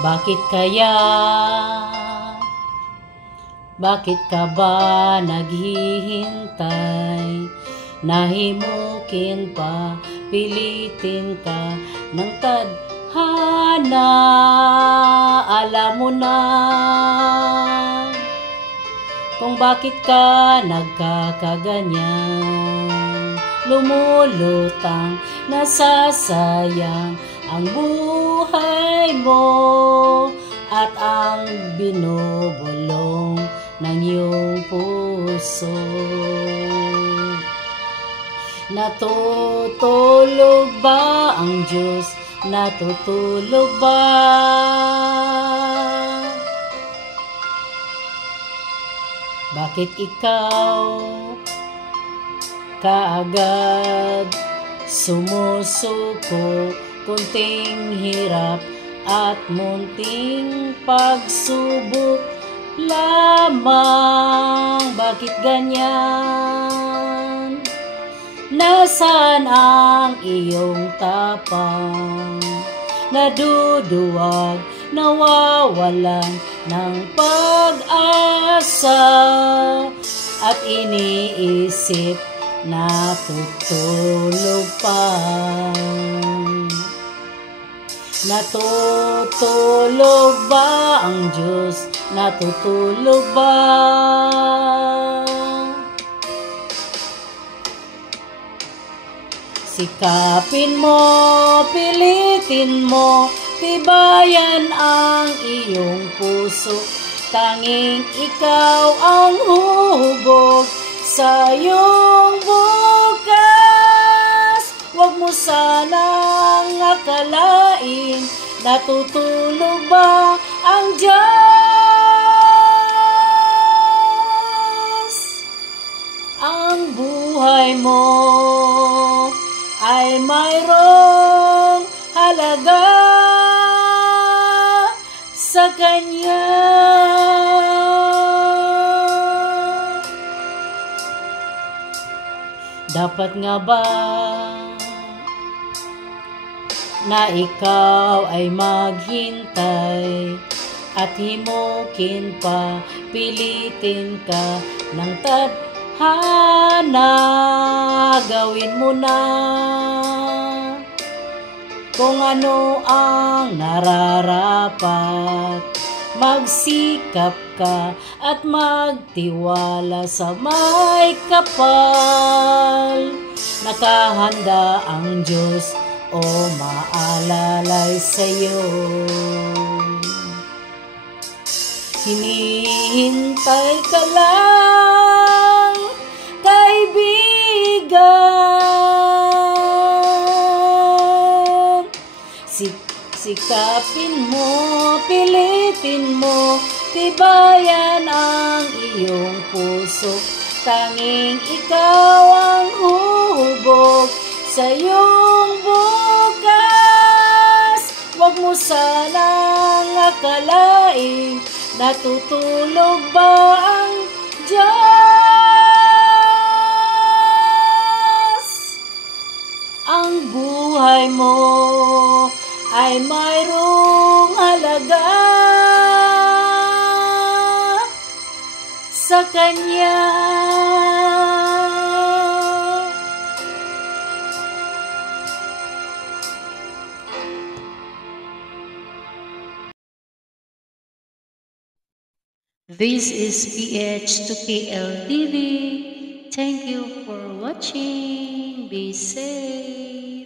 Bakit kaya? Bakit ka ba naghihintay? Nahimukin pa, pilitin ka ng tadhana. Alam mo na kung bakit ka nagkakaganyan. Lumulutang, nasasayang ang buhay mo at ang binubulong ng iyong puso. Natutulog ba ang Diyos? Natutulog ba? Bakit ikaw kaagad sumusuko? Kunting hirap at munting pagsubok lamang. Bakit ganyan? Nasaan ang iyong tapang? Naduduwag, nawawalan ng pag-asa at iniisip natutulog pa. Natutulog ba ang Diyos? Natutulog ba? Sikapin mo, pilitin mo, tibayan ang iyong puso. Tanging ikaw ang huhubog sa iyong bukas. Huwag mo sanang akalain, natutulog ba ang Diyos? Ang buhay mo ay mayroong halaga sa Kanya. Dapat nga ba na ikaw ay maghintay at himukin pa, pilitin ka ng tadhana? Gawin mo na kung ano ang nararapat. Magsikap ka at magtiwala sa may kapal. Nakahanda ang Diyos o maalalay sa'yo. Hinihintay ka lang, kaibigan. Sikapin mo, pilitin mo, tibayan ang iyong puso. Tanging ikaw ang huhubog sa iyong bukas. Huwag mo sanang akalain, natutulog ba ang Diyos? Ang buhay mo ay mayroong halaga sa Kanya. This is PH to KL TV. Thank you for watching. Be safe.